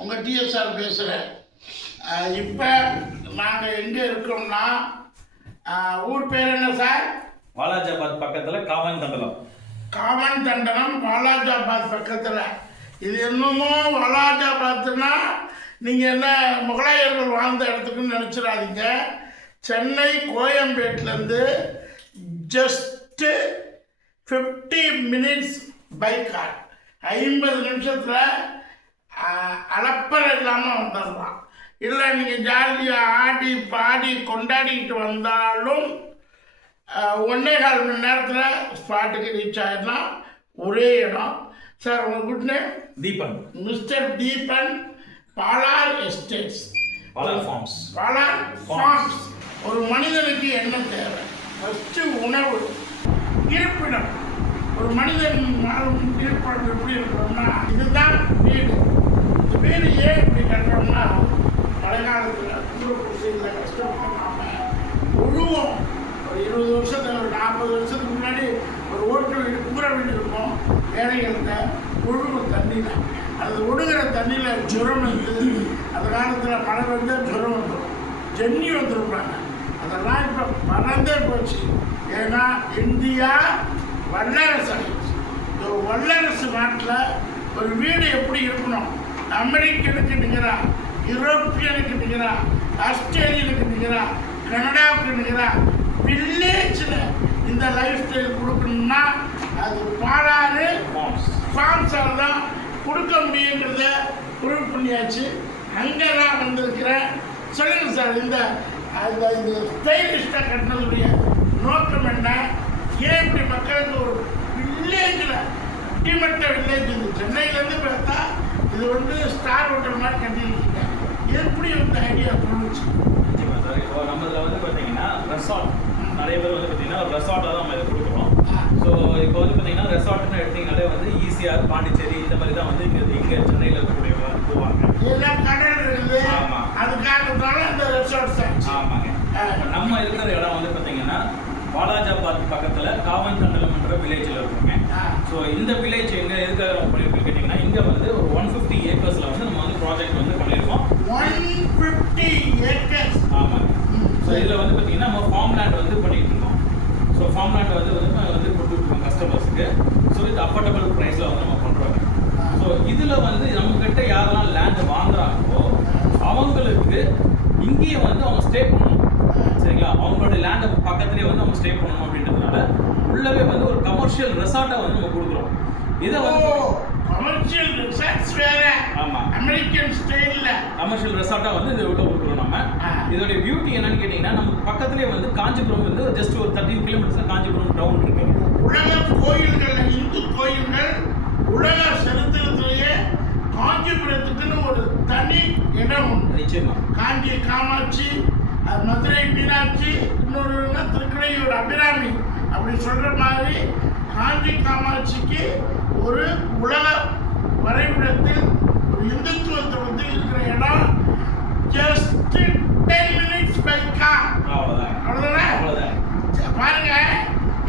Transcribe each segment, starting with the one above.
உங்கள் டிஎஸ்ஆர் பேசுகிறேன் இப்போ நாங்கள் எங்கே இருக்கோம்னா ஊர் பேர் என்ன சார்? வாலாஜாபாத் பக்கத்துல காவன் தண்டலம் காமன் தண்டனம் வாலாஜாபாத் பக்கத்தில். இது என்னமோ வாலாஜாபாத்னா நீங்கள் என்ன முகலாயர்கள் வாழ்ந்த இடத்துக்குன்னு நினச்சிடாதீங்க. Chennai கோயம்பேட்டிலேருந்து just fifty minutes by car ஐம்பது நிமிஷத்தில் அளப்பறை இல்லாமல் வந்துடலாம் இல்லை நீங்கள் ஜாலியாக ஆடி பாடி கொண்டாடிக்கிட்டு வந்தாலும் ஒன்னே கால் மணி நேரத்தில் ஸ்பாட்டுக்கு ரீச் ஆகிடலாம் ஒரே இடம். சார் உங்கள் good name? Deepan. Mister Deepan Palar estates. Palar farms. Palar farms. ஒரு மனிதனுக்கு என்ன தேவை? ஃபஸ்ட்டு உணவு. இருப்பிடம். ஒரு மனிதன் இருப்பிடம் எப்படி இருக்கணும்னா இதுதான் வீடு. வீடு ஏன் இப்படி கட்டுறோம்னா மழை காலத்தில் குளிர்பூசியில் கஷ்டப்படாம உழுவோம். ஒரு இருபது வருஷத்துக்கு ஒரு நாற்பது வருஷத்துக்கு முன்னாடி ஒரு ஓட்டு வீடு கூரை வீடு இருக்கும் ஏழைகள்கிட்ட உழுவும் தண்ணியில். அது ஒடுகிற தண்ணியில் ஜுரம் வந்து அந்த காலத்தில் மழை வந்து ஜுரம் வந்துடும் ஜென்னி வந்துருப்பாங்க அதெல்லாம் இப்போ பறந்தே போச்சு. ஏன்னா இந்தியா வல்லரசு ஆயிடுச்சு. இந்த வல்லரசு நாட்டில் ஒரு வீடு எப்படி இருக்கணும்? அமெரிக்கனுக்கு நிகரா யூரோப்பியனுக்கு நிகரா ஆஸ்திரேலியனுக்கு நிகரா கனடாவுக்கு நிகரா வில்லேஜில் இந்த லைஃப் ஸ்டைல் கொடுக்கணும்னா அது பாலாறு ஃபார்ம்ஸால் தான் கொடுக்க முடியுங்கிறத ப்ரூவ் பண்ணியாச்சு. அங்கே தான் வந்திருக்கிறேன். சொல்லுங்கள் சார் இந்த அந்த இந்த ஸ்டைலிஷ்டாக கட்டினதுடைய நோக்கம் என்ன? ஏன் இப்படி மக்களுக்கு ஒரு வில்லேஜில் அடிமட்ட வில்லேஜ் இது சென்னையிலேருந்து பார்த்தா இது வந்து ஸ்டார் ஹோட்டல் மாதிரி கட்டியிருக்கீங்க. எப்படி இந்த ஐடியா தோணுச்சு நிச்சயமா சார். இப்போ நம்ம இதில் வந்து பார்த்தீங்கன்னா ரெசார்ட் நிறைய பேர் வந்து பார்த்தீங்கன்னா ஒரு ரெசார்ட்டாக தான் நம்ம இதை கொடுக்குறோம். ஸோ இப்போ வந்து பார்த்தீங்கன்னா ரெசார்ட்னு எடுத்தீங்கனாலே வந்து ஈஸியாக பாண்டிச்சேரி இந்த மாதிரி தான் வந்து இங்கே இங்கே சென்னையில் இருக்கக்கூடியவங்க போவாங்க. இதெல்லாம் கடல் இருக்குது ஆமா. அதுக்காக இந்த ரெசார்ட் சார் ஆமாங்க. நம்ம இருக்கிற இடம் வந்து பார்த்தீங்கன்னா வாலாஜாபாத் பக்கத்தில் காவன் தண்டலம்ன்ற வில்லேஜில் இருக்குங்க. ஸோ இந்த வில்லேஜ் எங்கே எதுக்காக பண்ணியிருக்கோம் கேட்டிங்கன்னா இங்கே வந்து ஒரு ஒன் ஏக்கர்ஸில் வந்து நம்ம வந்து ப்ராஜெக்ட் வந்து பண்ணியிருக்கோம் ஒன் ஃபிஃப்டி ஏக்கர்ஸ் ஆமாங்க ஸோ இதில் வந்து பார்த்தீங்கன்னா நம்ம ஃபார்ம் லேண்ட் வந்து பண்ணிட்டு இருக்கோம். ஸோ ஃபார்ம் லேண்ட் வந்து வந்து வந்து கொடுத்துருக்கோம் கஸ்டமர்ஸுக்கு ஸோ இது அஃபோர்டபுள் ப்ரைஸில் வந்து நம்ம பண்ணுறோம் ஸோ இதில் வந்து நம்மக்கிட்ட யாரெல்லாம் லேண்ட் வாங்குறாங்களோ அவங்களுக்கு இங்கேயே வந்து அவங்க ஸ்டே பண்ணணும். சரிங்களா? அவங்களோட லேண்டை பக்கத்துலேயே வந்து அவங்க ஸ்டே பண்ணணும் அப்படின்றதுனால உள்ளவே வந்து ஒரு கமர்ஷியல் ரெசார்ட்டை வந்து நம்ம கொடுக்குறோம். இதை வந்து கமர்ஷியல் ரிசர்ச் வேற. ஆமாம் அமெரிக்கன் ஸ்டைல்ல கமர்ஷியல் ரெசார்ட்டாக வந்து இது உள்ள கொடுக்குறோம் நம்ம. இதோட பியூட்டி என்னன்னு கேட்டிங்கன்னா நமக்கு பக்கத்துலேயே வந்து காஞ்சிபுரம் வந்து ஜஸ்ட் ஒரு தேர்ட்டின் கிலோமீட்டர்ஸ் காஞ்சிபுரம் டவுன் இருக்கு. உலக கோயில்கள் இந்து கோயில்கள் உலக சரித்திரத்திலேயே காஞ்சிபுரத்துக்குன்னு ஒரு தனி இடம் உண்டு. நிச்சயமா. காஞ்சி காமாட்சி மதுரை மீனாட்சி இன்னொரு திருக்கடையூர் அபிராமி அப்படி சொல்ற மாதிரி காஞ்சி காமாட்சிக்கு ஒரு உலக வரைபடத்தில் ஒரு இந்துத்துவத்தை வந்து இருக்கிற இடம் just ten minutes by car அவ்வளோதான் அவ்வளோதானே அவ்வளோதான் பாருங்க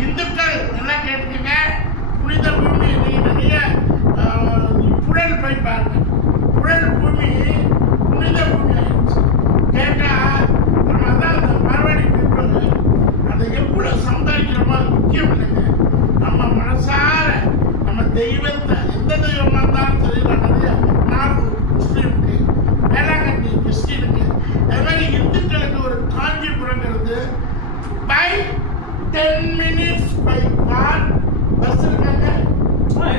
இந்துக்கள் நல்லா கேட்டுக்கங்க புனித பூமி நீங்க நிறைய ஆஹ், புழல் போய் பாருங்க புழல் பூமி புனித பூமி ஆயிடுச்சு கேட்டா நம்ம அதான் அந்த மார்வாடி people அதை எவ்வளோ சம்பாதிக்கிறோமோ அது முக்கியம் இல்லைங்க நம்ம மனசார நம்ம தெய்வத்தை எந்த தெய்வமாக இருந்தாலும் சரி நான் நிறைய நாகூர் முஸ்லீமுக்கு வேளாங்கண்ணி கிறிஸ்டினுக்கு அது மாதிரி இந்துக்களுக்கு ஒரு காஞ்சிபுரங்கிறது by ten minutes by car bus இருக்காங்க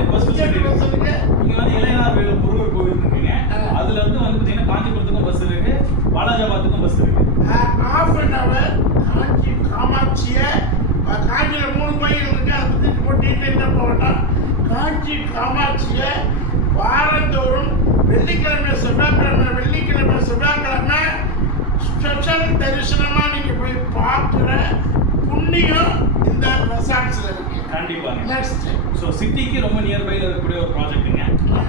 பஸ் டிக்கெட் பஸ் இருக்கு இங்க வந்து இளையனார் வேலு முருகர் கோவில் இருக்குங்க ஆ. அதுல இருந்து வந்து பார்த்தீங்கன்னா காஞ்சிபுரத்துக்கும் பஸ் இருக்கு வாலாஜாபாத்துக்கும் பஸ் இருக்கு ஆஃப் அன் அவர் காஞ்சி காமாட்சியை அஹ், காஞ்சியில் மூணு கோயில் இருக்கு அதை பற்றி இப்போ டீட்டெயிலாக போகலாம் காஞ்சி காமாட்சியை வாரந்தோறும் வெள்ளிக்கிழமை செவ்வாய்க்கிழமை வெள்ளிக்கிழமை செவ்வாய்க்கிழமை ஸ்பெஷல் தரிசனமாக நீங்கள் போய் பார்க்குற புண்ணியம் இந்த ரெசார்ட்ஸில் இருக்கு. கண்டிப்பாங்க நெக்ஸ்ட் ஸோ சிட்டிக்கு ரொம்ப நியர்பைல இருக்கக்கூடிய ஒரு ப்ராஜெக்ட்டுங்க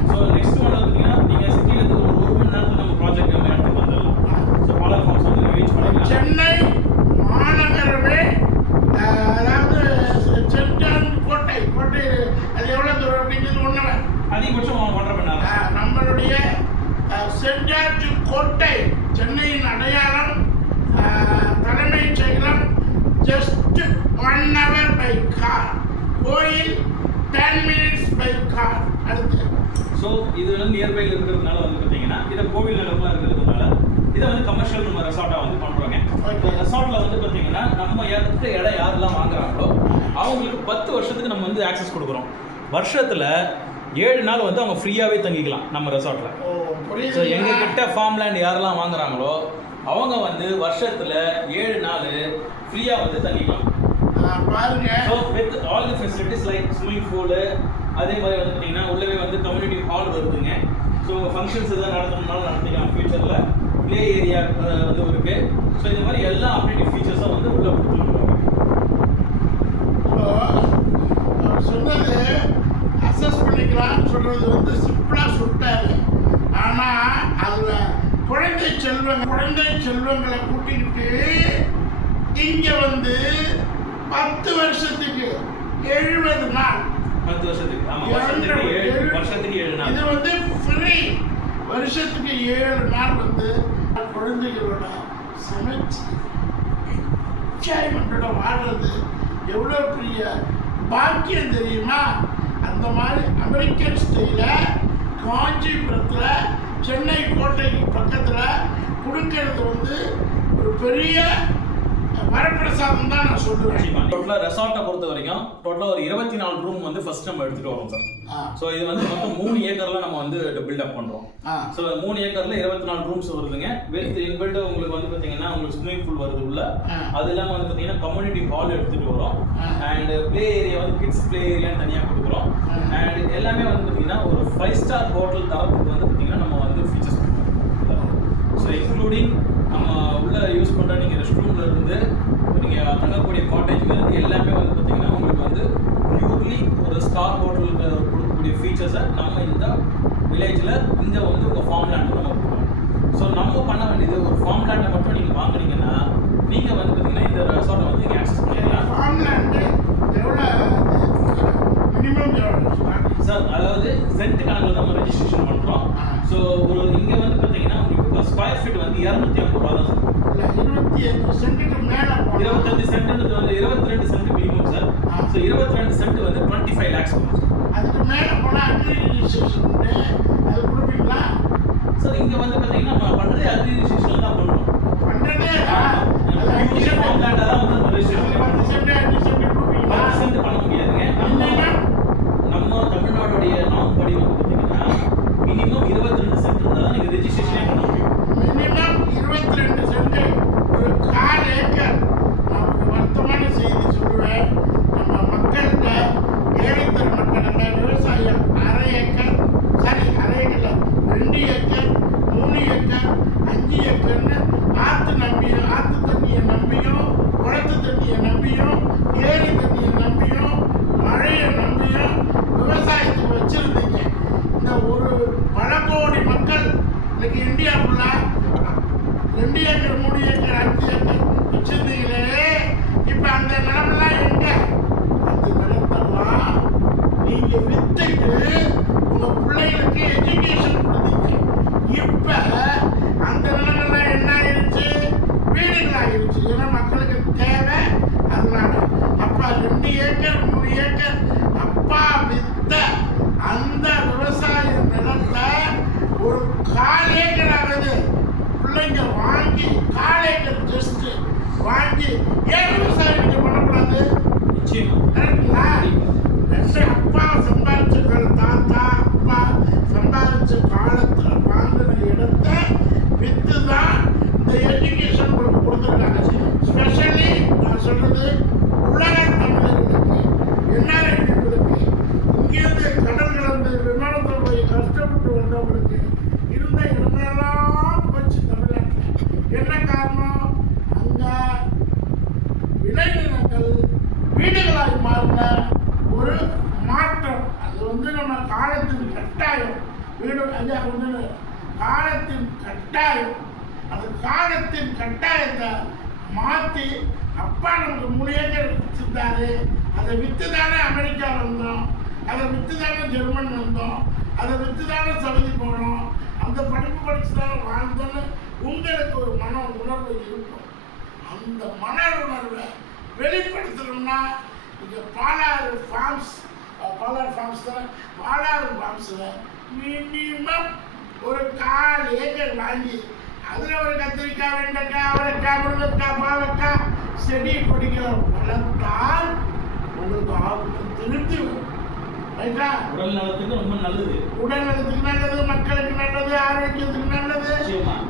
ஸோ நெக்ஸ்ட் ஒன் பார்த்தீங்கன்னா நீங்கள் சிட்டிலேருந்து ஒரு ஒரு மணி நேரத்தில் நம்ம ப்ராஜெக்ட் நம்ம இடத்துக்கு வந்துடலாம். ஸோ பாலர் ஃபார்ம்ஸ் வந்து ரீச் பண்ணிக்கலாம் சென்னை மாநகரமே அதாவது சென்றான் கோட்டை கோட்டை அது எவ்வளோ தூரம்? அப்படிங்கிறது ஒன்று அதிகபட்சம் ஒன்றரை மணி நேரம் நம்மளுடைய கோட்டை சென்னையின் அடையாளம் தலைமைச் செயலம் just one hour by car கோயில் டென் மினிட்ஸ் பை கார் அடுத்து ஸோ இது வந்து நியர்பைல இருக்கிறதுனால வந்து பார்த்தீங்கன்னா இதை கோவில் நிலம்லாம் இருக்கிறதுனால இதை வந்து கமர்ஷியல் நம்ம ரெசார்ட்டாக வந்து பண்ணுறோங்க Okay. ரெசார்ட்டில் வந்து பார்த்தீங்கன்னா நம்ம இடத்த இடம் யாரெல்லாம் வாங்குறாங்களோ அவங்களுக்கு பத்து வருஷத்துக்கு நம்ம வந்து ஆக்சஸ் கொடுக்குறோம். வருஷத்தில் ஏழு நாள் வந்து அவங்க ஃப்ரீயாகவே தங்கிக்கலாம் நம்ம ரெசார்ட்டில் ஸோ எங்ககிட்ட ஃபார்ம் லேண்ட் யாரெல்லாம் வாங்குறாங்களோ அவங்க வந்து வருஷத்தில் ஏழு நாள் ஃப்ரீயாக வந்து தங்கிக்கலாம். So with all the facilities like swimming pool அதே மாதிரி வந்து பார்த்தீங்கன்னா உள்ளவே வந்து கம்யூனிட்டி ஹால் வருதுங்க ஸோ உங்கள் ஃபங்க்ஷன்ஸ் எதாவது நடத்தணும்னாலும் நடத்திக்கலாம் ஃபியூச்சரில் ப்ளே ஏரியா வந்து இருக்கு. ஸோ இந்த மாதிரி எல்லா அப்டேட்டிவ் ஃபீச்சர்ஸும் வந்து உள்ளே கொடுத்துருக்காங்க சொன்னது அசஸ் பண்ணிக்கலாம்னு சொல்றது வந்து சிம்பிளா சொல்லிட்டாரு. ஆனா அதுல குழந்தை செல்வம் குழந்தை செல்வங்களை கூட்டிக்கிட்டு இங்க வந்து பத்து வருஷத்துக்கு எழுபது நாள். பத்து வருஷத்துக்கு ஆமாம் வருஷத்துக்கு ஏழு வருஷத்துக்கு ஏழு நாள். இது வந்து ஃப்ரீ வருஷத்துக்கு ஏழு நாள் வந்து குழந்தைகளோட சமைச்சு என்ஜாய்மெண்ட்டோட வாழ்றது எவ்வளோ பெரிய பாக்கியம் தெரியுமா? அந்த மாதிரி அமெரிக்கன் ஸ்டைலில் காஞ்சிபுரத்தில் சென்னை கோட்டைக்கு பக்கத்தில் கொடுக்கறது வந்து ஒரு பெரிய வரப்பிரசாதம் தான் நான் சொல்லுவேன் டோட்டலாக ரெசார்ட்டை பொறுத்த வரைக்கும் டோட்டலாக ஒரு இருபத்தி நாலு ரூம் வந்து ஃபர்ஸ்ட் நம்ம எடுத்துகிட்டு வரோம் சார் ஸோ இது வந்து மொத்தம் மூணு ஏக்கர்ல நம்ம வந்து பில்டப் பண்ணுறோம் ஆ. ஸோ மூணு ஏக்கர்ல இருபத்தி நாலு ரூம்ஸ் வருதுங்க வித் இன்பில்ட் உங்களுக்கு வந்து பார்த்தீங்கன்னா உங்களுக்கு ஸ்விம்மிங் பூல் வருது உள்ள. அது இல்லாமல் வந்து பார்த்தீங்கன்னா கம்யூனிட்டி ஹால் எடுத்துட்டு வரோம். அண்ட் ப்ளே ஏரியா வந்து கிட்ஸ் ப்ளே ஏரியான்னு தனியாக கொடுக்குறோம். அண்ட் எல்லாமே வந்து பார்த்தீங்கன்னா ஒரு ஃபைவ் ஸ்டார் ஹோட்டல் தரத்துக்கு வந்து பார்த்தீங்கன்னா நம்ம வந்து ஃபீச்சர்ஸ் ஸோ இன்க்ளூடிங் நம்ம உள்ள யூஸ் பண்ணுற நீங்கள் ரெஸ்ட் ரூம்ல இருந்து நீங்கள் தங்கக்கூடிய காட்டேஜ்ல இருந்து எல்லாமே வந்து பார்த்தீங்கன்னா உங்களுக்கு வந்து பியூர்லி ஒரு ஸ்டார் ஹோட்டலுக்கு கொடுக்கக்கூடிய ஃபீச்சர்ஸை நம்ம இந்த வில்லேஜில் இந்த வந்து உங்கள் ஃபார்ம் லேண்ட் நம்ம ஸோ நம்ம பண்ண வேண்டியது ஒரு ஃபார்ம் லேண்டை மட்டும் நீங்கள் வாங்குனீங்கன்னா நீங்கள் வந்து பார்த்தீங்கன்னா இந்த ரெசார்ட்டை வந்து நீங்கள் ஆக்சஸ் ஸ்டார்டிங் சார் அதாவது சென்ட் கணக்கில் நம்ம ரெஜிஸ்ட்ரேஷன் பண்ணுறோம் ஸோ ஒரு இங்கே வந்து பார்த்தீங்கன்னா உங்களுக்கு ஸ்கொயர் ஃபீட் வந்து இரநூத்தி ஐம்பது ரூபா தான் இருபத்தி அஞ்சு சென்ட்டுக்கு மேலே இருபத்தஞ்சு சென்ட்ன்றது வந்து இருபத்தி ரெண்டு சென்ட் மினிமம் சார் ஸோ இருபத்தி ரெண்டு சென்ட் வந்து டுவெண்ட்டி ஃபைவ் லேக்ஸ் வரும் அதுக்கு மேலே போனால் அக்ரி ரிஜிஸ்ட்ரேஷன் உண்டு. அது கொடுப்பீங்களா? சார் இங்கே வந்து பார்த்தீங்கன்னா நம்ம பண்ணுறதே அக்ரி ரிஜிஸ்ட்ரேஷன் தான் பண்ணுறோம் பண்ணுறதே தான் வந்து பத்து சென்ட் அஞ்சு சென்ட் கொடுப்பீங்களா? பத்து சென்ட் பண்ண முடியாதுங்க. நம்ம நம்ம தமிழ்நாட்டுடைய நாம் படி வந்து பார்த்தீங்கன்னா மினிமம் இருபத்தி ரெண்டு சென்ட் இருந்தால் தான் நீங்கள் ரெஜிஸ்ட்ரேஷனே பண்ண முடியும் இருபத்தி ரெண்டு சென்ட் ஒரு கால் ஏக்கர் நான் ஒரு வருத்தமான செய்தி சொல்லுவேன் நம்ம மக்கள்கிட்ட ஏழைத்தர மக்கள்கிட்ட விவசாயம் அரை ஏக்கர் சாரி அரை ஏக்கர்ல ரெண்டு ஏக்கர் மூணு ஏக்கர் அஞ்சு ஏக்கர்னு ஆற்று நம்பியும் ஆற்று தண்ணியை நம்பியும் குளத்து தண்ணியை நம்பியும் ஏரி தண்ணியை நம்பியும் மழையை நம்பியும் விவசாயத்துக்கு வச்சிருந்தீங்க இந்த ஒரு பல கோடி மக்கள் இன்னைக்கு இந்தியா ஃபுல்லா ரெண்டு ஏக்கர் மூணு ஏக்கர் அஞ்சு ஏக்கர் வச்சிருந்தீங்களே இப்ப அந்த நிலமெல்லாம் எங்க அந்த நிலத்தெல்லாம் நீங்க வித்துட்டு உங்க பிள்ளைகளுக்கு எஜுகேஷன் கொடுத்தீங்க இப்ப அந்த நிலமெல்லாம் என்ன ஆயிருச்சு வீடுகள் ஆயிருச்சு ஏன்னா மக்களுக்கு தேவை அதனால அப்பா ரெண்டு ஏக்கர் மூணு ஏக்கர் அப்பா வித்த அந்த விவசாய நிலத்தை ஒரு கால் ஏக்கர் ஆகுது பிள்ளைங்க வாங்கி கால் ஏக்கர் ஜஸ்ட் வாங்கி ஏன் விவசாயம் நீங்க பண்ணக்கூடாது நிச்சயமா கரெக்டுங்களா ரெண்டு அப்பா சம்பாதிச்ச கால தாத்தா அப்பா சம்பாதிச்ச காலத்துல வாங்கின இடத்த வித்து தான் இந்த எஜுகேஷன் உங்களுக்கு கொடுத்துருக்காங்க ஸ்பெஷலி நான் சொல்றது உலக தமிழர்களுக்கு என்ஆர்ஐ பீப்புளுக்கு இங்கிருந்து கடல் கடந்து விமானத்தில் போய் கஷ்டப்பட்டு வந்தவங்களுக்கு இருந்த இடமெல்லாம் போச்சு தமிழ்நாட்டில் என்ன காரணம் அங்கே விளைநிலங்கள் வீடுகளாய் மாறின ஒரு மாற்றம் அது வந்து நம்ம காலத்தின் கட்டாயம் வீடு ஐயா வந்து காலத்தின் கட்டாயம் அது காலத்தின் கட்டாயத்தை மாற்றி அப்பா நமக்கு மூணு ஏக்கர் வச்சிருந்தாரு அதை விற்று தானே அமெரிக்கா வந்தோம். அதை விற்று தானே ஜெர்மன் வந்தோம். அதை விற்று தானே சவுதி போனோம். அந்த படிப்பு படிச்சு தானே வாழ்ந்தோன்னு உங்களுக்கு ஒரு மன உணர்வு இருக்கும். அந்த மன உணர்வை வெளிப்படுத்தணும்னா இங்கே பாலாறு ஃபார்ம்ஸ் பாலாறு ஃபார்ம்ஸ் தான்? பாலாறு ஃபார்ம்ஸில் மினிமம் ஒரு கால் ஏக்கர் வாங்கி அதில் ஒரு கத்திரிக்காய் வெண்டைக்காய் அவரைக்காய் முருங்கைக்காய் பாவக்காய் செடி கொடிகளை வளர்த்தால் உங்களுக்கு ஆபத்து திருத்தி உடல் நலத்துக்கு ரொம்ப நல்லது. உடல் நலத்துக்கு நல்லது மக்களுக்கு நல்லது ஆரோக்கியத்துக்கு நல்லது.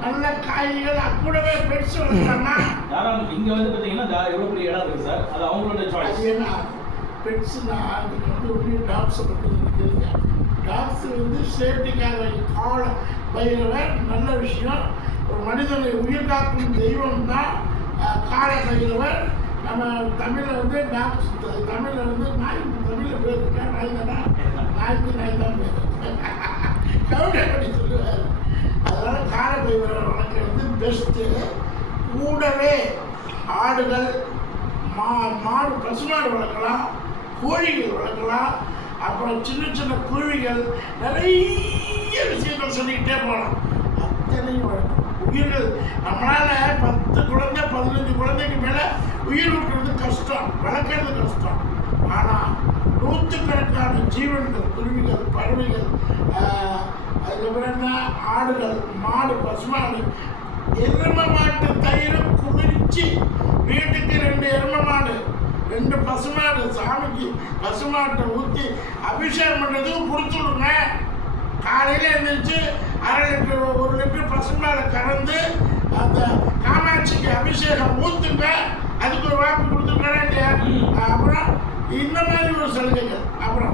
நல்ல காய்கள் கூடவே பெட்ஸ் வளர்க்கலாமா யாரும் இங்க வந்து பாத்தீங்கன்னா எவ்வளவு பெரிய இடம் இருக்கு சார்? அது அவங்களோட சாய்ஸ் என்ன? பெட்ஸ்னா நீங்கள் வந்து ஒன்லி டாக்ஸை பற்றி டாக்ஸ் வந்து சேஃப்டிக்காக கால பயிரவர் நல்ல விஷயம். ஒரு மனிதனை உயிர் காக்கும் தெய்வம் தான் கால பயிரவர் நம்ம தமிழில் வந்து டாக்ஸ் தமிழில் வந்து நாய் தமிழில் பேர் இருக்கா நாய் தான்? நாய்க்கு நாய் தான் பேர். கவுண்டர் பண்ணி சொல்லுவார்? அதனால் கால வழக்கு வந்து பெஸ்ட்டு கூடவே ஆடுகள் மா மாடு பசுமாடு வளர்க்கலாம் கோழிகள் வளர்க்கலாம் அப்புறம் சின்ன சின்ன குருவிகள் நிறைய விஷயங்கள் சொல்லிக்கிட்டே போகலாம். அத்தனையும் வளர்க்கணும் உயிர்கள் நம்மளால பத்து குழந்தை பதினஞ்சு குழந்தைக்கு மேலே உயிர் விட்டுறது கஷ்டம். வளர்க்குறது கஷ்டம். ஆனால் நூற்றுக்கணக்கான ஜீவன்கள் குருவிகள் பறவைகள் ஆஹ், அதுக்கப்புறம் ஆடுகள் மாடு பசுமாடு எரும மாட்டு தயிரை குளிர்ச்சி வீட்டுக்கு ரெண்டு எரும மாடு ரெண்டு பசுமாடு சாமிக்கு பசுமாட்டை ஊற்றி அபிஷேகம் பண்ணுறதுக்கு கொடுத்துடுங்க. காலையில் எழுந்திரிச்சு அரை லிட்டர் ஒரு லிட்டர் பசுமாடை கறந்து அந்த காமாட்சிக்கு அபிஷேகம் ஊற்றுங்க அதுக்கு ஒரு வாக்கு கொடுத்துருக்கேன் இல்லையா? அப்புறம் இந்த மாதிரி ஒரு சலுகைகள். அப்புறம்.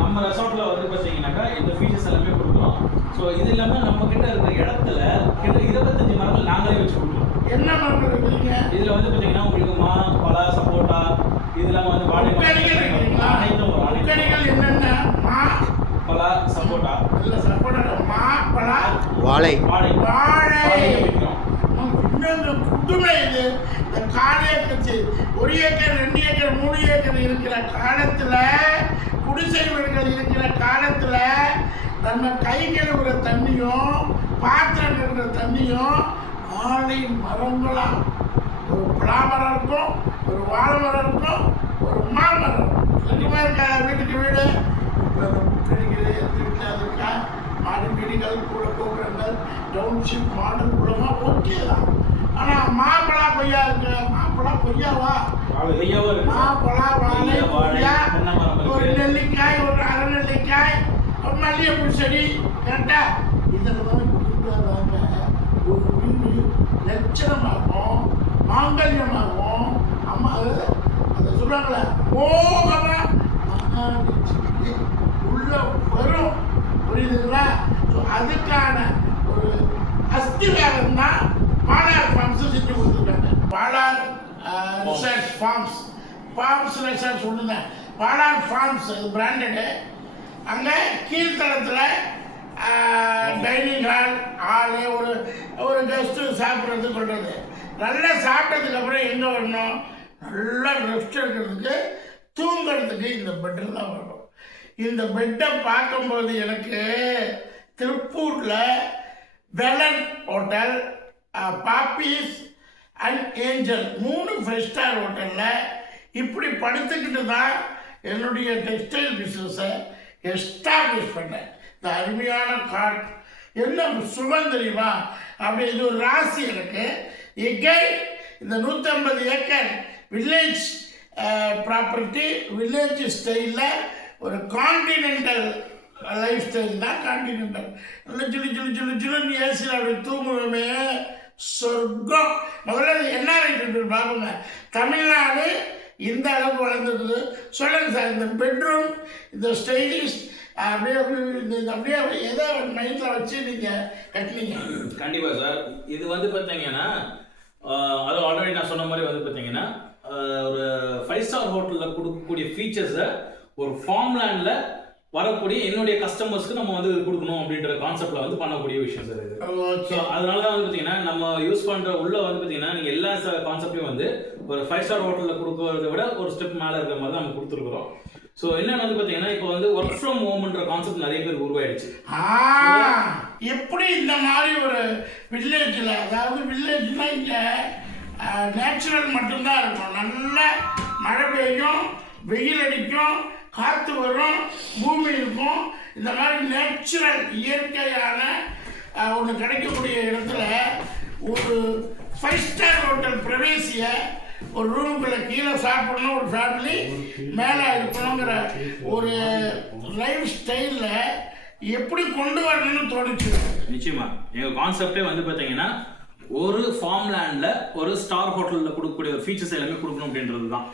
நம்ம ரெசார்ட்ல வந்து பாத்தீங்கன்னாக்கா இந்த ஃபீச்சர்ஸ் எல்லாமே கொடுக்குறோம் ஸோ இது இல்லாம நம்ம கிட்ட இருக்கிற இடத்துல கிட்ட இருபத்தஞ்சு மரங்கள் நாங்களே வச்சு கொடுக்குறோம் என்ன மரங்கள் இருக்கிறீங்க இதுல வந்து பாத்தீங்கன்னா உங்களுக்கு மா பலா சப்போட்டா இது இல்லாம வந்து வாழை அனைத்தும் என்னென்ன? மா பலா சப்போட்டா. இல்ல சப்போட்டா மா பலா வாழை. வாழை. வாழை. இன்னொன்று புதுமை இது. இந்த காடு ஏக்கச்சு ஒரு ஏக்கர் ரெண்டு ஏக்கர் மூணு ஏக்கர் இருக்கிற காலத்துல குடிசை வீடுகள் இருக்கிற காலத்துல நம்ம கை கழுவுற தண்ணியும் பாத்திரம் கழுவுற தண்ணியும் வாழை மரங்களா. ஒரு பலாமரம் இருக்கும் ஒரு வாழை மரம் இருக்கும் ஒரு மாமரம் ரெண்டுமே இருக்கா வீட்டுக்கு வீடு. இப்போ முக்கணிகள் வீடுகள் கூட கோபுரங்கள் டவுன்ஷிப் மாடல் மூலமாக ஓகே தான் ஆனால் மாப்பழா கொய்யா இருக்கு மாப்பழா கொய்யாவா வாழை வாழை கொய்யா, ஒரு நெல்லிக்காய் ஒரு அரை நெல்லிக்காய் ஒரு மல்லிகைப்பூ செடி கரெக்டா இதில் வந்து ஒரு வீடு லட்சணமாகும் மாங்கல்யமாகும் அம்மா அது அதை சொல்கிறாங்களே மோகமா மகாலட்சுமி உள்ள வரும் புரியுதுங்களா? ஸோ அதுக்கான ஒரு அஸ்திவாரம் தான் பாலார் ஃபார்ம்ஸ் செஞ்சு கொடுத்துருக்காங்க. Palar research farms farms research ஒன்று பாலார் ஃபார்ம்ஸ் அது பிராண்டடு அங்கே கீழ்த்தளத்தில் டைனிங் ஹால் ஹாலு ஒரு ஒரு கெஸ்ட்டு சாப்பிட்றது பண்ணுறது நல்லா சாப்பிட்டதுக்கப்புறம் எங்கே வரணும்? நல்லா ரெஸ்ட் எடுக்கிறதுக்கு தூங்குறதுக்கு இந்த பெட்ரூம் தான் வரும் இந்த பெட்டை பார்க்கும்போது எனக்கு திருப்பூரில் Velan hotel Poppys and angel மூணு ஃபைவ் ஸ்டார் ஹோட்டலில் இப்படி படுத்துக்கிட்டு தான் என்னுடைய டெக்ஸ்டைல் பிஸ்னஸை எஸ்டாப்ளிஷ் பண்ணேன். இந்த அருமையான காட் என்ன சுகம் தெரியுமா? அப்படி இது ஒரு ராசி எனக்கு. எகை இந்த நூற்றம்பது ஏக்கர் வில்லேஜ் ப்ராப்பர்ட்டி வில்லேஜ் ஸ்டைலில் ஒரு கான்டினென்டல் லைஃப் ஸ்டைல் தான் கான்டினென்டல் நல்லா ஜிலு ஜிலு ஜிலு ஜிலுன்னு ஏசியில் அப்படி தூங்குவோமே சொர்க்கம். முதல்ல என்ன ரைட்டு பாருங்க. தமிழ்நாடு இந்த அளவுக்கு வளர்ந்துருக்குது. சொல்லுங்க சார் இந்த பெட்ரூம் இந்த ஸ்டைலிஷ் அப்படியே அப்படியே அப்படியே எதை மைண்டில் வச்சு நீங்கள் கட்டினீங்க. கண்டிப்பாக சார். இது வந்து பார்த்தீங்கன்னா அது ஆல்ரெடி நான் சொன்ன மாதிரி வந்து பார்த்தீங்கன்னா ஒரு ஃபைவ் ஸ்டார் ஹோட்டலில் கொடுக்கக்கூடிய ஃபீச்சர்ஸை ஒரு ஃபார்ம் லேண்டில் வரக்கூடிய என்னுடைய கஸ்டமர்ஸ்க்கு நம்ம வந்து கொடுக்கணும் அப்படின்ற கான்செப்ட்ல வந்து பண்ணக்கூடிய விஷயம் சார் இது. ஸோ ஓகே அதனால தான் வந்து பார்த்தீங்கன்னா நம்ம யூஸ் பண்ணுற உள்ள வந்து பார்த்தீங்கன்னா நீங்கள் எல்லா கான்செப்டையும் வந்து ஒரு ஃபைவ் ஸ்டார் ஹோட்டலில் கொடுக்கறத விட ஒரு ஸ்டெப் மேலே இருக்கிற மாதிரி தான் நம்ம கொடுத்துருக்குறோம். ஸோ என்னென்னு வந்து பார்த்தீங்கன்னா இப்போ வந்து ஒர்க் ஃப்ரம் ஹோம்ன்ற கான்செப்ட் நிறைய பேர் உருவாயிடுச்சு. எப்படி இந்த மாதிரி ஒரு வில்லேஜில் அதாவது வில்லேஜ்னா இங்கே நேச்சுரல் மட்டும்தான் இருக்கும். நல்ல மழை பெய்யும் வெயில் அடிக்கும் காற்று வரும் பூமி இருக்கும். இந்த மாதிரி நேச்சுரல் இயற்கையான ஒன்று கிடைக்கக்கூடிய இடத்துல ஒரு ஃபைவ் ஸ்டார் ஹோட்டல் பிரவேசிய ஒரு ரூமுக்குள்ளே கீழே சாப்பிடணும் ஒரு ஃபேமிலி மேலே இருக்கணுங்கிற ஒரு லைஃப் ஸ்டைலில் எப்படி கொண்டு வரணும்னு தோணுச்சு? நிச்சயமா. எங்கள் கான்செப்டே வந்து பார்த்தீங்கன்னா ஒரு ஃபார்ம் லேண்டில் ஒரு ஸ்டார் ஹோட்டலில் கொடுக்கக்கூடிய ஒரு ஃபீச்சர்ஸ் எல்லாமே கொடுக்கணும் அப்படின்றது தான்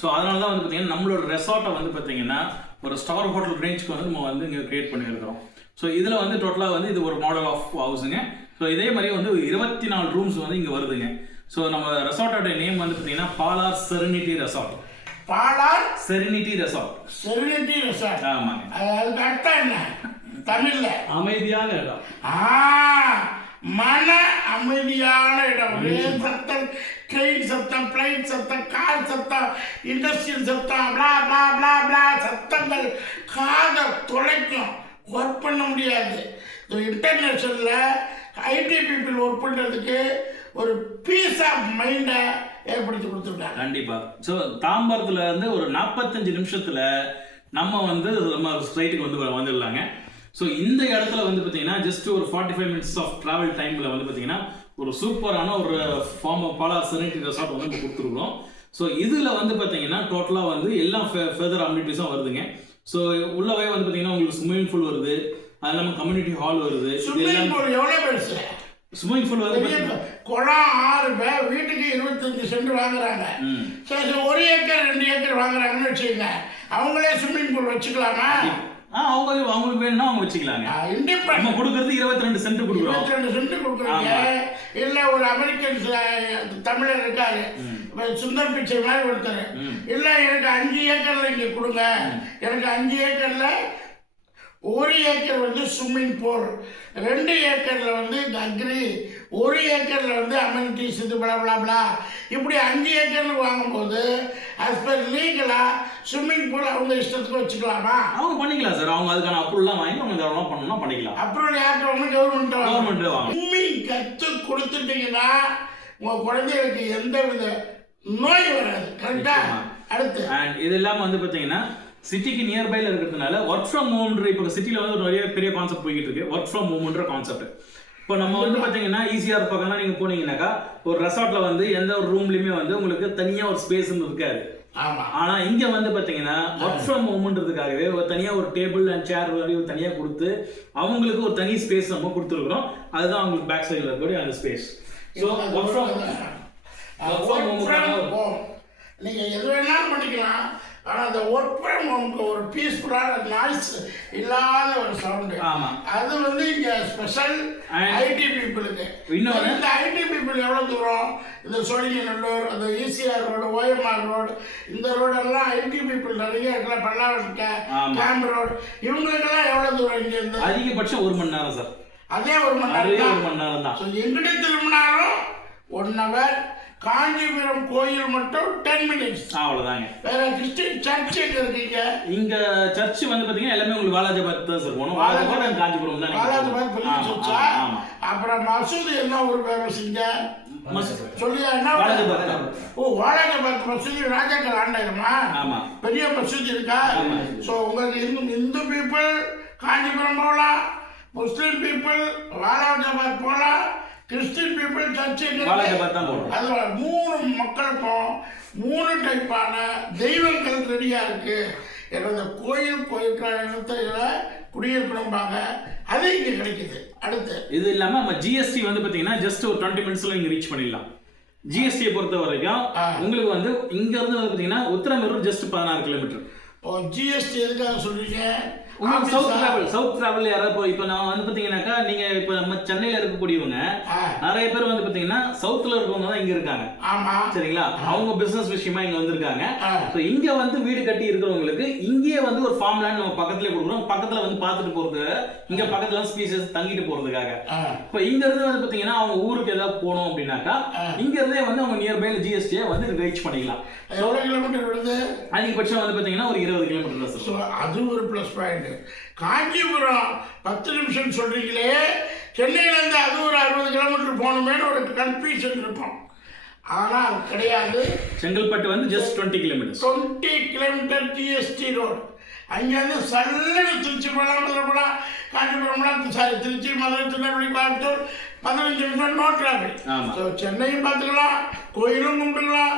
ஸோ அதனால தான் வந்து பார்த்தீங்கன்னா நம்மளோட ரெசார்ட்டை வந்து பார்த்தீங்கன்னா ஒரு ஸ்டார் ஹோட்டல் ரேஞ்சுக்கு வந்து நம்ம வந்து இங்கே கிரியேட் பண்ணியிருக்கிறோம். ஸோ இதில் வந்து டோட்டலாக வந்து இது ஒரு மாடல் ஆஃப் ஹவுஸுங்க ஸோ இதே மாதிரி வந்து இருபத்தி நாலு ரூம்ஸ் வந்து இங்கே வருதுங்க. ஸோ நம்ம ரெசார்ட்டோட நேம் வந்து பார்த்தீங்கன்னா Palar serenity resort Palar serenity resort serenity resort ஆமாங்க. அதுக்கு அர்த்தம் என்ன? தமிழ்ல. அமைதியான இடம். ஆ. மன அமைதியான இடம். சத்தம் ட்ரெயின் சத்தம் பிளைன் சத்தம் கார் சத்தம் இண்டஸ்ட்ரியல் சத்தம் பிளா பிளா பிளா பிளா சத்தங்கள் காதை துளைக்கும் ஒர்க் பண்ண முடியாது. இன்டர்நேஷனலில் ஐடி பீப்புள் ஒர்க் பண்ணுறதுக்கு ஒரு பீஸ் ஆஃப் மைண்டை ஏற்படுத்தி கொடுத்துருக்காங்க. கண்டிப்பாக ஸோ தாம்பரத்தில் வந்து ஒரு நாற்பத்தஞ்சு நிமிஷத்தில் நம்ம வந்து நம்ம ஸ்ட்ரைட்டுக்கு வந்து வந்துடலாங்க. ஸோ இந்த இடத்துல வந்து பார்த்தீங்கன்னா ஜஸ்ட் ஒரு forty five minutes of travel டைமில் வந்து பார்த்தீங்கன்னா ஒரு சூப்பரான ஒரு ஃபார்ம் பாலா செரினிட்டி ரெசார்ட் வந்து கொடுத்துருக்கோம் ஸோ இதில் வந்து பார்த்தீங்கன்னா டோட்டலாக வந்து எல்லா ஃபெதர் அம்யூனிட்டிஸும் வருதுங்க. ஸோ உள்ளவே வந்து பார்த்தீங்கன்னா உங்களுக்கு ஸ்விம்மிங் பூல் வருது. அது இல்லாமல் கம்யூனிட்டி ஹால் வருது. ஸ்விம்மிங் எல்லாம் பூல் எவ்வளோ பெருசு? ஸ்விம்மிங் பூல் வந்து குளம் ஆறு பேர் வீட்டுக்கு இருபத்தஞ்சு சென்ட் வாங்குறாங்க. சரி ஒரு ஏக்கர் ரெண்டு ஏக்கர் வாங்குறாங்கன்னு வச்சுக்கோங்க. அவங்களே ஸ்விம்மிங் பூல் வச்சுக்கலாமா? அவங்க அவங்களுக்கு வேணும்னா அவங்க வச்சுக்கலாங்க. நம்ம கொடுக்கறது இருபத்தி ரெண்டு சென்ட் கொடுக்குறோம். இருபத்தி ரெண்டு சென்ட் கொடுக்குறீங்க. இல்ல ஒரு அமெரிக்கன் தமிழர் இருக்காரு. சுந்தர் பிச்சை மாதிரி ஒருத்தர். இல்ல எனக்கு அஞ்சு ஏக்கர்ல இங்க கொடுங்க. எனக்கு அஞ்சு ஏக்கர்ல ஒரு ஏக்கர் வந்து ஸ்விம்மிங் பூல் ரெண்டு ஏக்கர்ல வந்து அக்ரி ஒரு ஏக்கர்ல வந்து அமெனிட்டிஸ் இது blah இப்படி அஞ்சு ஏக்கர்ல வாங்கும்போது as per லீகலா ஸ்விம்மிங் பூல் அவங்க இஷ்டத்துக்கு வச்சுக்கலாமா? அவங்க பண்ணிக்கலாம் சார். அவங்க அதுக்கான அப்ரூவல்லாம் வாங்கி அவங்க இதெல்லாம் பண்ணணும்னா பண்ணிக்கலாம். அப்புறம் யார்கிட்ட ஒன்று கவர்மெண்ட் கவர்மெண்ட் வாங்க ஸ்விம்மிங் கற்று கொடுத்துட்டீங்கன்னா உங்க குழந்தைகளுக்கு எந்த வித நோய் வராது. கரெக்டா நிச்சயமா. அடுத்து. அண்ட் இது இல்லாம வந்து பாத்தீங்கன்னா சிட்டிக்கு நியர்பைல இருக்கிறதுனால ஒர்க் ஃப்ரம் ஹோம்ன்ற இப்போ சிட்டில வந்து நிறைய பெரிய கான்செப்ட் போய்கிட்டு இருக்கு. ஒர்க் ஃப்ரம் ஹோம்ன்ற கான்செப்ட் இப்போ நம்ம வந்து பாத்தீங்கன்னா ஈஸியா பக்கம்னா நீங்க போனீங்கன்னாக்கா ஒரு ரெசார்ட்ல வந்து எந்த ஒரு ரூம்லயுமே வந்து உங்களுக்கு தனியா ஒரு ஸ்பேஸ் இருக்காது. ஆனா இங்க வந்து பாத்தீங்கன்னா ஒர்க் ஃப்ரம் ஹோம்ன்றதுக்காகவே ஒரு தனியா ஒரு டேபிள் அண்ட் சேர் வரையும் தனியா கொடுத்து அவங்களுக்கு ஒரு தனி ஸ்பேஸ் நம்ம கொடுத்துருக்குறோம். அதுதான் அவங்களுக்கு பேக் சைடில் இருக்கக்கூடிய அந்த space so work from Work from home க்கான ஒரு- நீங்க எது வேணாலும் பண்ணிக்கலாம். ஆனா அந்த ஒர்க் ஃப்ரம் ஹோம்க்கு ஒரு பீஸ்ஃபுல்லான நாய்ஸ் இல்லாத ஒரு சவுண்டு ஆமா. அது வந்து இங்க ஸ்பெஷல் ஐடி பீப்புளுக்கு இன்னொன்னு- இந்த ஐடி பீப்புள் எவ்வளவு தூரம்? இந்த சோழிங்கநல்லூர் அந்த ஈசிஆர் ரோடு ஓஎம்ஆர் ரோடு இந்த ரோடெல்லாம் ஐடி பீப்புள் நிறைய இருக்கல பல்லாவட்ட. Camp road. இவங்களுக்கெல்லாம் எவ்வளவு தூரம் இங்க இருந்து? அதிகபட்சம் ஒரு மணி நேரம் சார். அதே ஒரு மணி நேரம் ஒரு மணி நேரம் தான். ஸோ எங்கிட்ட திரும்பினாலும் ஒன் ஹவர் காஞ்சிபுரம் கோயில் மட்டும் டென் மினிட்ஸ் அவ்வளவுதாங்க. வேற கிறிஸ்டின் சர்ச் எங்க இருக்கீங்க? இங்க சர்ச் வந்து பாத்தீங்கன்னா எல்லாமே உங்களுக்கு வாலாஜாபாத் தான் சார் போகணும். வாலாஜாபாத். காஞ்சிபுரம் தான் ஆமா, ஆமா. அப்புறம் மசூதி என்ன ஒரு இங்க மஸ்ட். சொல்லியா என்ன வாலாஜாபாத். ஓ வாலாஜாபாத் மசூதி ராஜாக்கள் ஆண்டாயிரமா? ஆமா. பெரிய மசூதி இருக்கா. ஸோ உங்களுக்கு இந்து இந்து பீப்புள் காஞ்சிபுரம் போகலாம் முஸ்லீம் பீப்புள் வாலாஜாபாத் போகலாம் கிறிஸ்டின் பீப்புள் சர்ச் வாலாஜாபாத் தான் போகணும் அது மூணு மக்களுக்கும் மூணு டைப்பான தெய்வங்கள் ரெடியா இருக்கு. எனது கோயில் கோயில்கிற இடத்துல குடியிருக்கணும்பாங்க அது இங்க கிடைக்குது. அடுத்து. இது இல்லாம நம்ம ஜிஎஸ்டி வந்து பாத்தீங்கன்னா ஜஸ்ட் ஒரு டுவெண்ட்டி மினிட்ஸ்ல நீங்க ரீச் பண்ணிடலாம். ஜிஎஸ்டியை பொறுத்த வரைக்கும். உங்களுக்கு வந்து இங்க இருந்து வந்து பாத்தீங்கன்னா உத்தரமேரூர் ஜஸ்ட் பதினாறு கிலோமீட்டர் ஜிஎஸ்டி எதுக்காக சொல்றீங்க? உங்களுக்கு சவுத்? டிராவல் சவுத் டிராவல் யாராவது இப்போ நான் வந்து பாத்தீங்கன்னாக்கா நீங்க இப்போ நம்ம சென்னையில இருக்கக்கூடியவங்க நிறைய பேர் வந்து பாத்தீங்கன்னா சவுத்ல இருக்கவங்க தான் இங்க இருக்காங்க. ஆமா. சரிங்களா? அவங்க பிசினஸ் விஷயமா இங்க வந்திருக்காங்க. ஸோ இங்க வந்து வீடு கட்டி இருக்கிறவங்களுக்கு இங்கேயே வந்து ஒரு ஃபார்ம் லேண்ட் நம்ம பக்கத்துல கொடுக்குறோம். பக்கத்துல வந்து பார்த்துட்டு போறது இங்க பக்கத்துல வந்து ஸ்பீசஸ் தங்கிட்டு போறதுக்காக. ஆ, இப்போ இங்க இருந்து வந்து பாத்தீங்கன்னா அவங்க ஊருக்கு ஏதாவது போகணும் அப்படின்னாக்கா ஆ. இங்க இருந்தே வந்து அவங்க நியர்பைல ஜிஎஸ்டியை வந்து ரீச் பண்ணிக்கலாம். அதிகபட்சம் வந்து பாத்தீங்கன்னா ஒரு இருபது கிலோமீட்டர் தான் சார் அது ஒரு ப்ளஸ் பாயிண்ட் கிலோமீட்டர் காஞ்சிபுரம் பத்து நிமிஷம் சொல்றீங்களே. சென்னையிலேருந்து அது ஒரு அறுபது கிலோமீட்டர் போகணுமேனு ஒரு கன்ஃபியூஷன் இருக்கும் ஆனால் அது கிடையாது. செங்கல்பட்டு வந்து just twenty kilometers twenty kilometer GST road அங்கேருந்து சல்லு திருச்சி போகலாம் மதுரை போகலாம் காஞ்சிபுரம்லாம் சாரி திருச்சி மதுரை திருநெல்வேலி கோயம்புத்தூர் பதினஞ்சு நிமிஷம் நோ டிராஃபிக் சென்னையும் பார்த்துக்கலாம் கோயிலும் கும்பிட்டுக்கலாம்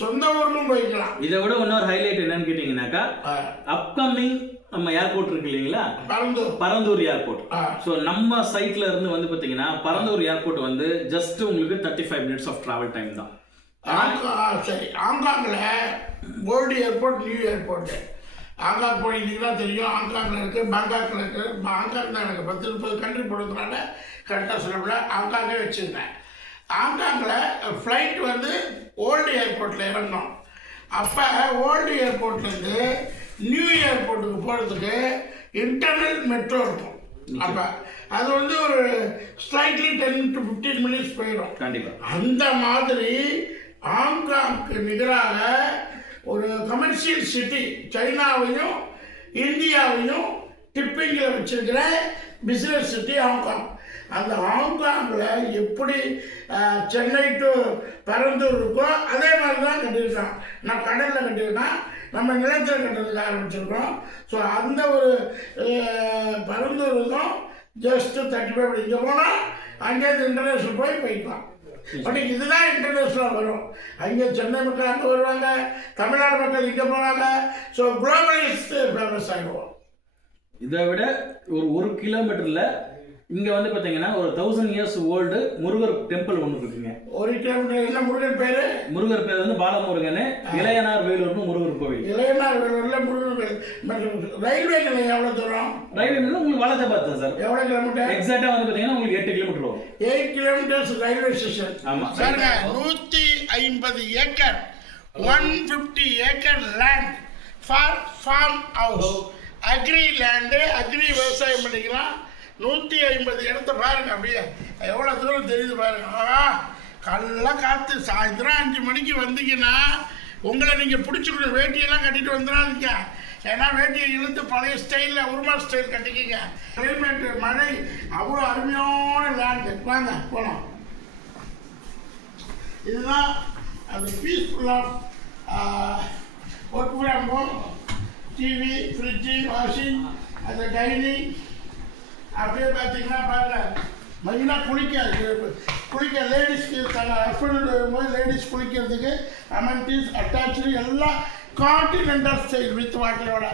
சொந்த ஊருக்கும் போய்க்கலாம். இதை விட இன்னொரு ஹைலைட் என்னன்னு கேட்டிங்கனாக்கா ஆஹ், அப்கமிங் நம்ம ஏர்போர்ட் இருக்கு இல்லைங்களா? பரந்தூர். பரந்தூர் ஏர்போர்ட் ஆ. ஸோ நம்ம சைட்ல இருந்து வந்து பார்த்தீங்கன்னா பரந்தூர் ஏர்போர்ட் வந்து ஜஸ்ட் உங்களுக்கு thirty five minutes of travel time தான் சரி. ஹாங்காங்கில் old airport new airport Hong Kong போயிருந்தீங்கன்னா தெரியும். ஹாங்காங்கில் இருக்குது பேங்காக்கில் இருக்குது ஹாங்காங் தான் எனக்கு பத்து முப்பது கண்ட்ரி போடுறதுனால கரெக்டாக சொல்லப்பட ஹாங்காங்கே வச்சுருந்தேன். ஹாங்காங்கில் ஃப்ளைட் வந்து ஓல்டு ஏர்போர்ட்டில் இறங்கணும் அப்போ ஓல்டு ஏர்போர்ட்லேருந்து நியூ ஏர்போர்ட்டுக்கு போகிறதுக்கு இன்டர்னல் மெட்ரோ இருக்கும். அப்போ அது வந்து ஒரு slightly ten to fifteen minutes போயிடும். கண்டிப்பா. அந்த மாதிரி ஹாங்காங்க்கு நிகராக ஒரு கமர்ஷியல் சிட்டி சைனாவையும் இந்தியாவையும் டிப்பிங்கில் வச்சிருக்கிற பிஸ்னஸ் சிட்டி ஹாங்காங் அந்த ஹாங்காங்கில் எப்படி சென்னை டு பரந்தூர் இருக்கோ அதே மாதிரி தான் கட்டியிருக்கான். நான் கடலில் கட்டியிருக்கேன். நம்ம நிலத்தில் கட்டுறதுக்கு ஆரம்பிச்சிருக்கோம். ஸோ அந்த ஒரு அஹ், பரந்தூருக்கும் ஜஸ்ட்டு தேர்ட்டி ஃபைவ் இங்கே போனால் அங்கேருந்து இன்டர்நேஷ்னல் போய் போய்க்கலாம். பட் இதுதான் இன்டர்நேஷ்னல் வரும். அங்கே சென்னை மக்கள் அங்கே வருவாங்க தமிழ்நாடு மக்கள் இங்கே போனாங்க. ஸோ குளோபலைஸ்டு ஃபேமஸ் ஆகிடுவோம் இதை விட ஒரு ஒரு கிலோமீட்டரில் இங்க வந்து பாத்தீங்கன்னா ஒரு thousand years old Murugar temple ஒன்று இருக்குங்க. ஒரு கிலோமீட்டர் என்ன முருகன் பேர்? முருகர் பேர் வந்து பாலமுருகன் இளையனார் வேலூர்னு முருகர் கோவில். இளையனார் வேலூரில் மற்றும் ரயில்வே நிலையம் எவ்வளோ தூரம்? ரயில்வே நிலையம் உங்களுக்கு வளர்த்த பார்த்தேன் சார். எவ்வளோ கிலோமீட்டர்? எக்ஸாக்டா வந்து பாத்தீங்கன்னா உங்களுக்கு எட்டு கிலோமீட்டர் வரும். எயிட் கிலோமீட்டர்ஸ் ரயில்வே ஸ்டேஷன் ஆமா. பாருங்க நூற்றி ஐம்பது acre one fifty acre land for farm house agri land agri விவசாயம் பண்ணிக்கலாம். நூற்றி ஐம்பது இடத்த பாருங்க அப்படியே. எவ்வளோ தூரம் தெரியுது பாருங்க. ஆஹா கல்லாம் காற்று சாயந்தரம் அஞ்சு மணிக்கு வந்தீங்கன்னா உங்களை நீங்கள் பிடிச்சிக்கிற வேட்டியெல்லாம் கட்டிட்டு வந்துடாதீங்க. ஏன்னா வேட்டியை இழுத்து பழைய ஸ்டைலில் உருமா ஸ்டைல் கட்டிக்கிங்க. கிளைமேட் மழை அவ்வளோ அருமையான லேண்டு வாங்க போகலாம் இதுதான் அது பீஸ்ஃபுல்லாக work from home TV fridge washing அந்த டைனிங் அப்படியே பார்த்தீங்கன்னா பாருங்க. மெயினாக குளிக்க குளிக்க லேடிஸ்க்கு தன். ஹஸ்பண்ட் வரும்போது லேடிஸ் குளிக்கிறதுக்கு அமெண்டிஸ் அட்டாச்சு எல்லாம் கான்டினென்டல் ஸ்டைல் வித் வாட்டரோட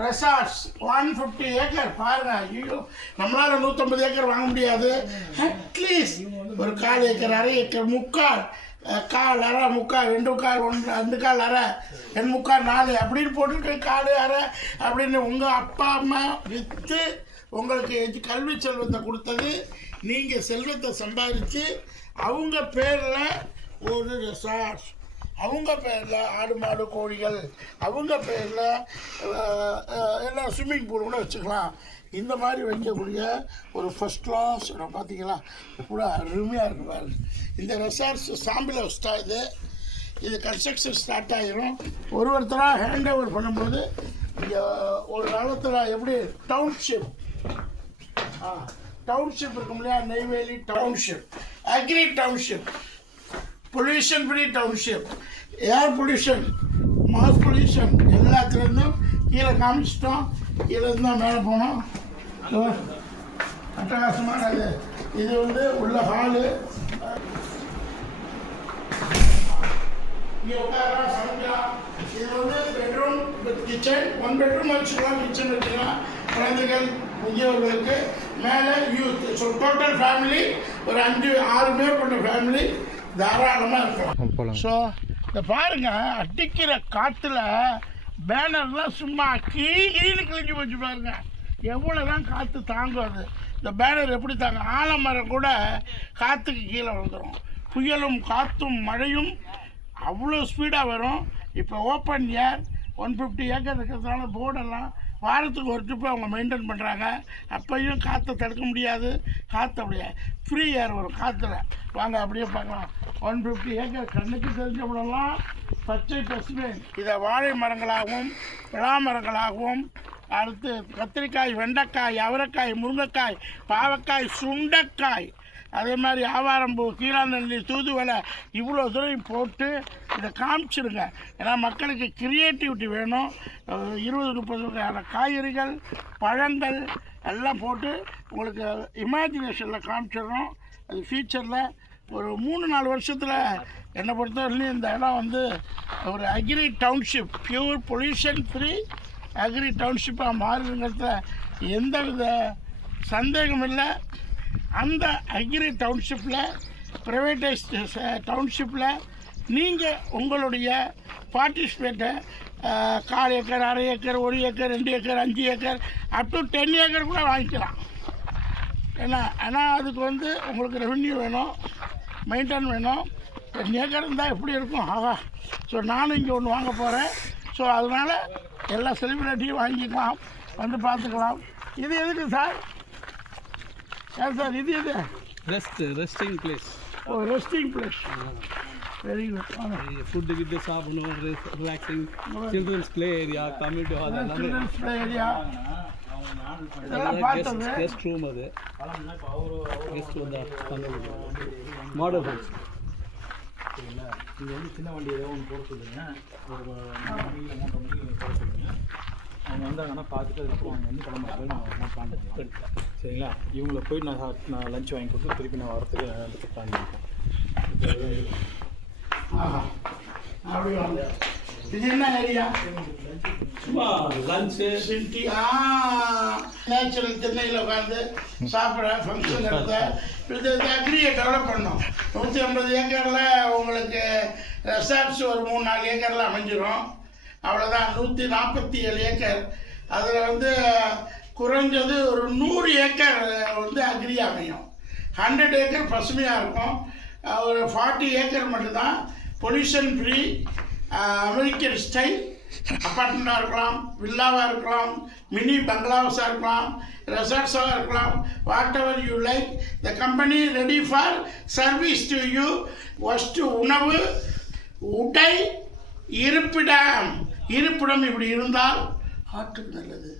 ரெசார்ட்ஸ் ஒன் ஃபிஃப்டி ஏக்கர் பாருங்க. ஐயோ நம்மளால நூற்றம்பது ஏக்கர் வாங்க முடியாது. அட்லீஸ்ட் ஒரு கால் ஏக்கர் அரை ஏக்கர் முக்கால். கால் அரை முக்கால் ரெண்டு கால் ஒன்று ரெண்டு கால் அரை. ரெண்டு முக்கால் நாலு. அப்படின்னு போட்டுட்டு கால் அரை அப்படின்னு உங்கள் அப்பா அம்மா விற்று உங்களுக்கு எது- கல்வி செல்வத்தை கொடுத்தது நீங்கள் செல்வத்தை சம்பாதிச்சு அவங்க பேரில் ஒரு ரெசார்ட் அவங்க பேரில் ஆடு மாடு கோழிகள் அவங்க பேரில் எல்லாம் ஸ்விம்மிங் பூல் கூட வச்சுக்கலாம். இந்த மாதிரி வைக்கக்கூடிய ஒரு ஃபஸ்ட் கிளாஸ் இடம் பார்த்தீங்களா? கூட அருமையாக இருக்கு பாருங்க. இந்த ரெசார்ட்ஸ் சாம்பில் வச்சுட்டா இது. இது கன்ஸ்ட்ரக்ஷன் ஸ்டார்ட் ஆகிரும் ஒரு ஒருத்தராக ஹேண்ட் ஓவர் பண்ணும்போது இங்கே ஒரு காலத்தில் எப்படி டவுன்ஷிப் டவுன்ஷிப் இருக்கும் இல்லையா? Neyveli township agri township pollution free township air pollution mass pollution எல்லாத்துலேருந்தும் கீழே காமிச்சிட்டோம். கீழே இருந்தால் மேலே போனோம். இதோ, அட்டகாசமானது இது. வந்து உள்ள ஹாலு இங்கே உட்காரலாம் சமைக்கலாம். இது வந்து பெட்ரூம் கிச்சன் ஒன் பெட்ரூம் வச்சுக்கலாம் கிச்சன் வச்சுக்கலாம். குழந்தைகள் முதியவர்களுக்கு மேலே யூத் ஸோ டோட்டல் ஃபேமிலி ஒரு அஞ்சு ஆறு பேர் கொண்ட ஃபேமிலி தாராளமாக இருக்கலாம். ஸோ இந்த பாருங்க அடிக்கிற காற்றுல பேனர்லாம் சும்மா கீழ் கீழே கிழிஞ்சு போச்சு பாருங்க. எவ்வளோ தான் காற்று தாங்கும் அது இந்த பேனர் எப்படி தாங்க ஆலமரம் கூட காற்றுக்கு கீழே வந்துடும் புயலும் காற்றும் மழையும் அவ்வளோ ஸ்பீடாக வரும். இப்போ open air one fifty acre இருக்கிறதுனால போர்டெல்லாம் வாரத்துக்கு ஒரு ட்ரிப்பு அவங்க மெயின்டைன் பண்ணுறாங்க அப்பையும் காற்றை தடுக்க முடியாது. காற்று அப்படியே ஃப்ரீ ஏர் வரும். காற்றுல வாங்க அப்படியே பார்க்கலாம். ஒன் ஃபிஃப்டி ஏக்கர் கண்ணுக்கு தெரிஞ்சவங்களெல்லாம் பச்சை பசுமை. இதை வாழை மரங்களாகவும் விழா மரங்களாகவும் அடுத்து கத்திரிக்காய் வெண்டைக்காய் அவரைக்காய் முருங்கைக்காய் பாவக்காய் சுண்டைக்காய். அதே மாதிரி ஆவாரம்பூ கீழாநெல்லி தூதுவலை இவ்வளோ தூரம் போட்டு இதை காமிச்சிருங்க. ஏன்னா மக்களுக்கு கிரியேட்டிவிட்டி வேணும். இருபது முப்பது வகையான காய்கறிகள் பழங்கள் எல்லாம் போட்டு உங்களுக்கு இமேஜினேஷனில் காமிச்சிடுறோம். அது ஃபியூச்சரில் ஒரு மூணு நாலு வருஷத்தில் என்னை பொறுத்தவரையிலும் இந்த இடம் வந்து ஒரு agri township pure pollution free agri டவுன்ஷிப்பாக மாறுகிறங்குறதுல எந்த வித சந்தேகம் இல்லை. அந்த அக்ரி டவுன்ஷிப்பில் ப்ரைவேட்டைஸ் டவுன்ஷிப்பில் நீங்கள் உங்களுடைய பார்ட்டிசிபேட்டை கால் ஏக்கர் அரை ஏக்கர் ஒரு ஏக்கர் ரெண்டு ஏக்கர் அஞ்சு acre up to ten acre கூட வாங்கிக்கலாம். ஏன்னா ஆனால் அதுக்கு வந்து உங்களுக்கு ரெவென்யூ வேணும் மெயின்டைன் வேணும். டென் ஏக்கர் இருந்தால் எப்படி இருக்கும்? ஆகா ஸோ நானும் இங்கே ஒன்று வாங்க போகிறேன் ஸோ அதனால் எல்லா செலிப்ரிட்டியும் வாங்கிக்கலாம் வந்து பார்த்துக்கலாம். இது எதுக்கு சார்? ஏன் சார் இது எது rest resting place oh resting place very good food கிட்டு சாப்பிடணும் relaxing children's play area community hall எல்லாமே சில்ட்ரன்ஸ் ப்ளே ஏரியா இதெல்லாம் பார்த்தது கெஸ்ட் ரூம் அது. கெஸ்ட் வந்தா மாடல் ஹவுஸ் இது வந்து சின்ன வண்டி ஏதோ ஒன்று போட சொல்லுங்க. ஒரு நாலு மணிக்கு மூன்றரை மணிக்கு போட சொல்லுங்க. அவங்க வந்தாங்கன்னா பார்த்துட்டு அதுக்கப்புறம் அவங்க வந்து நான் பிளான் பண்ணிக்கலாம் சரிங்களா? இவங்களை போய் நான் நான் லஞ்ச் வாங்கி கொடுத்து திருப்பி நான் வரத்துக்கு நான் பிளான் பண்ணிருக்கேன் ஆஹா. அப்படி வாங்க இது என்ன ஏரியா சும்மா லஞ்சு சிட்டி ஆ நேச்சுரல் திண்ணையில் உட்காந்து சாப்பிட ஃபங்க்ஷன் எடுத்த இது அக்ரியை டெவலப் பண்ணோம். நூற்றி ஐம்பது ஏக்கரில் உங்களுக்கு ரெசார்ட்ஸ் ஒரு மூணு நாலு ஏக்கரில் அமைஞ்சிரும். அவ்வளோதான் நூற்றி நாற்பத்தி ஏழு ஏக்கர். அதில் வந்து குறைஞ்சது ஒரு நூறு ஏக்கர் வந்து அக்ரி அமையும். ஹண்ட்ரட் ஏக்கர் பசுமையாக இருக்கும். ஒரு ஃபார்ட்டி ஏக்கர் மட்டும்தான். பொல்யூஷன் ஃப்ரீ அமெரிக்கன் ஸ்டைல் அப்பார்ட்மெண்ட்டாக இருக்கலாம் வில்லாவாக இருக்கலாம் மினி பங்களாவஸாக இருக்கலாம் ரெசார்ட்ஸாக இருக்கலாம். Whatever you like the company ready for service to you first உணவு உடை இருப்பிடம். இருப்பிடம் இப்படி இருந்தால் ஹார்ட்டுக்கு நல்லது.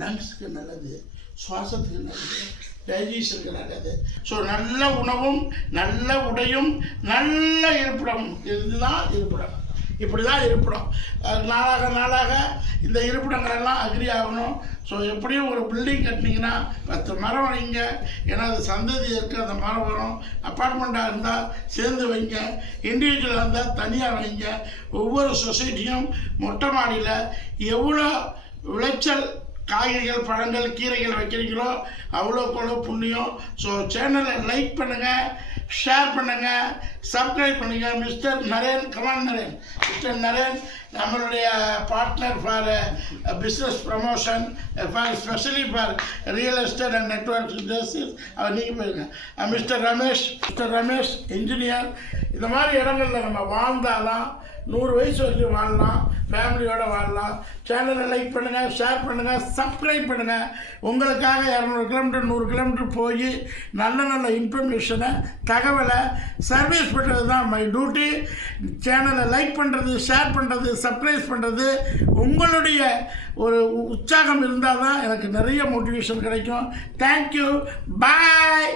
லங்ஸுக்கு நல்லது சுவாசத்துக்கு நல்லது டைஜஷனுக்கு நல்லது. ஸோ நல்ல உணவும் நல்ல உடையும் நல்ல இருப்பிடம். இதுதான் இருப்பிடம். இப்படி தான் இருப்பிடம் நாளாக நாளாக இந்த இருப்பிடங்கள் எல்லாம் அக்ரி ஆகணும். ஸோ எப்படியும் ஒரு பில்டிங் கட்டினீங்கன்னா பத்து மரம் வைங்க. ஏன்னா அது சந்ததி இருக்குது அந்த மரம் வரும். அப்பார்ட்மெண்ட்டாக இருந்தால் சேர்ந்து வைங்க. இண்டிவிஜுவலாக இருந்தால் தனியாக வைங்க. ஒவ்வொரு சொசைட்டியும் மொட்டை மாடியில் எவ்வளோ விளைச்சல் காய்கறிகள் பழங்கள் கீரைகள் வைக்கிறீங்களோ அவ்வளோக்கு அவ்வளோ புண்ணியம். ஸோ சேனலை லைக் பண்ணுங்கள் ஷேர் பண்ணுங்கள் சப்ஸ்கிரைப் பண்ணுங்கள் mister Naren come on Naren mister Naren நம்மளுடைய partner for business promotion for specially for real estate and network industries அவர் நீங்கள் போயிருங்க. Mister Ramesh mister Ramesh engineer இந்த மாதிரி இடங்களில் நம்ம வாழ்ந்தாதான் நூறு வயசு வரைக்கும் வாழலாம் ஃபேமிலியோடு வாழலாம். சேனலை லைக் பண்ணுங்கள் ஷேர் பண்ணுங்கள் சப்ஸ்கிரைப் பண்ணுங்கள் உங்களுக்காக இரநூறு கிலோமீட்டர் நூறு கிலோமீட்டர் போய் நல்ல நல்ல இன்ஃபர்மேஷனை தகவலை சர்வீஸ் பண்ணுறது தான் மை டியூட்டி சேனலை லைக் பண்ணுறது ஷேர் பண்ணுறது சப்ஸ்கிரைப் பண்ணுறது உங்களுடைய ஒரு உற்சாகம் இருந்தால் தான் எனக்கு நிறைய மோட்டிவேஷன் கிடைக்கும். Thank you bye